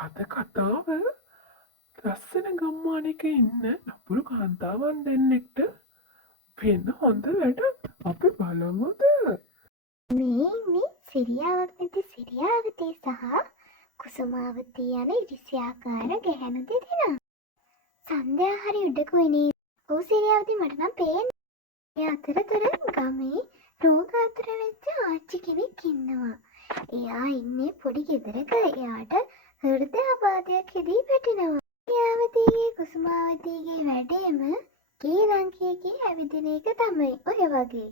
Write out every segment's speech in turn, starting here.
අද කතාව ලස්සන ගම්මානක ඉන්න නපුරු කාන්තාවන් දෙන්නෙක්ට වෙන හොඳ වැඩක් අපි බලමුද? මේ ඉන්නේ සිරියාවක් නැති සිරියාවතී සහ කුසුමාවතී යන ඉරිසියාකාර ගැහැණු දෙදෙනා. සන්ධ්‍යා හරි උඩකුයිනේ. ඔව් සිරියාවතී මට නම් පේන්නේ. ඒ අතරතුර ගමේ රෝගාතුර වෙච්ච ආච්චි කෙනෙක් ඉන්නවා. එයා ඉන්නේ පොඩි ගෙදරක. එයාට හෘදයාබාධයක් හිදී වැටෙනවා. සිරියාවතීගේ කුසුමාවතීගේ වැඩේම කී රංකියකේ ඇවිදින එක තමයි ඔය වගේ.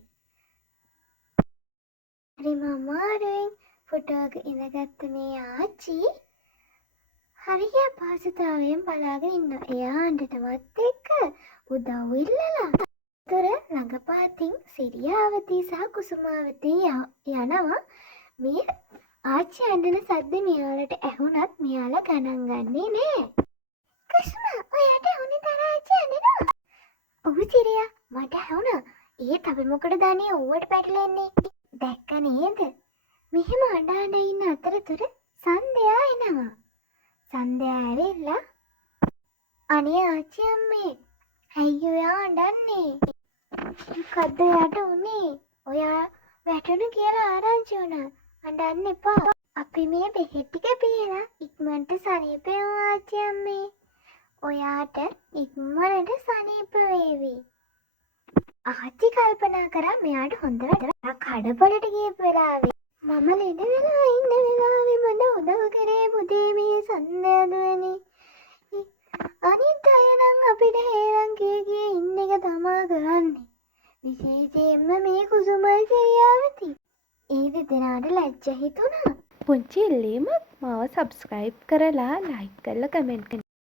හරිම අමාරුවෙන් ෆොටෝක ඉඳගත්ත මේ ආච්චි හරිය අපහසුතාවයෙන් බලාගෙන ඉන්නවා. එයා අඬනවත් එක්ක උදව් ඉල්ලලා. තොර ළඟපාතින් සිරියාවතී සහ කුසුමාවතී යනවා. මේ ආච්චි අඬන සද්ද මෙයාලට ඇහුණත් මෙයාලා ගණන් ගන්නේ නෑ. කුසුමා ඔයාට ඇහුනේ තර ආච්චි අඬනවා? ඔව් සිරියා මට ඇහුණා. ඒත් අපි මොකටද අනේ ඌවට පැටලෙන්නේ? දැක්ක නේද? මෙහෙම අඬ අඬ ඉන්න අතරතුර සන්ධ්‍යා එනවා. සන්ධ්‍යා ඇවිල්ලා අනේ ආච්චි අම්මේ ඇයි ඔයා අඬන්නේ? මොකද්ද යාට උනේ? ඔයා වැටුණු කියලා ආරංචි වුණා. අඬන්න එපා. අපි මේ බෙහෙත් ටික බීලා ඉක්මනට සනීප වෙමු ආච්චි අම්මේ. ඔයාට ඉක්මනට සනීප වේවි. ආච්චි කල්පනා කරා මෙයාට හොඳ වැඩක් කඩපොලට ගියපු වෙලාවේ මම ලෙඩ වෙලා ඉන්න වෙලාවේ මට උදව් කරේ පුතේ මේ සන්ධ්‍යා දුවනේ. අනිත් අය නම් අපිට හේරන් කී ඉන්න එක තමා කරන්නේ. විශේෂයෙන්ම මේ කුසුමයි සිරියාවතී. ඒ දෙදෙනාට ලැජ්ජ හිතුණා. පුංචි ඉල්ලීමක් මාව සබ්ස්ක්‍රයිබ් කරලා ලයික් කරලා කමෙන්ට්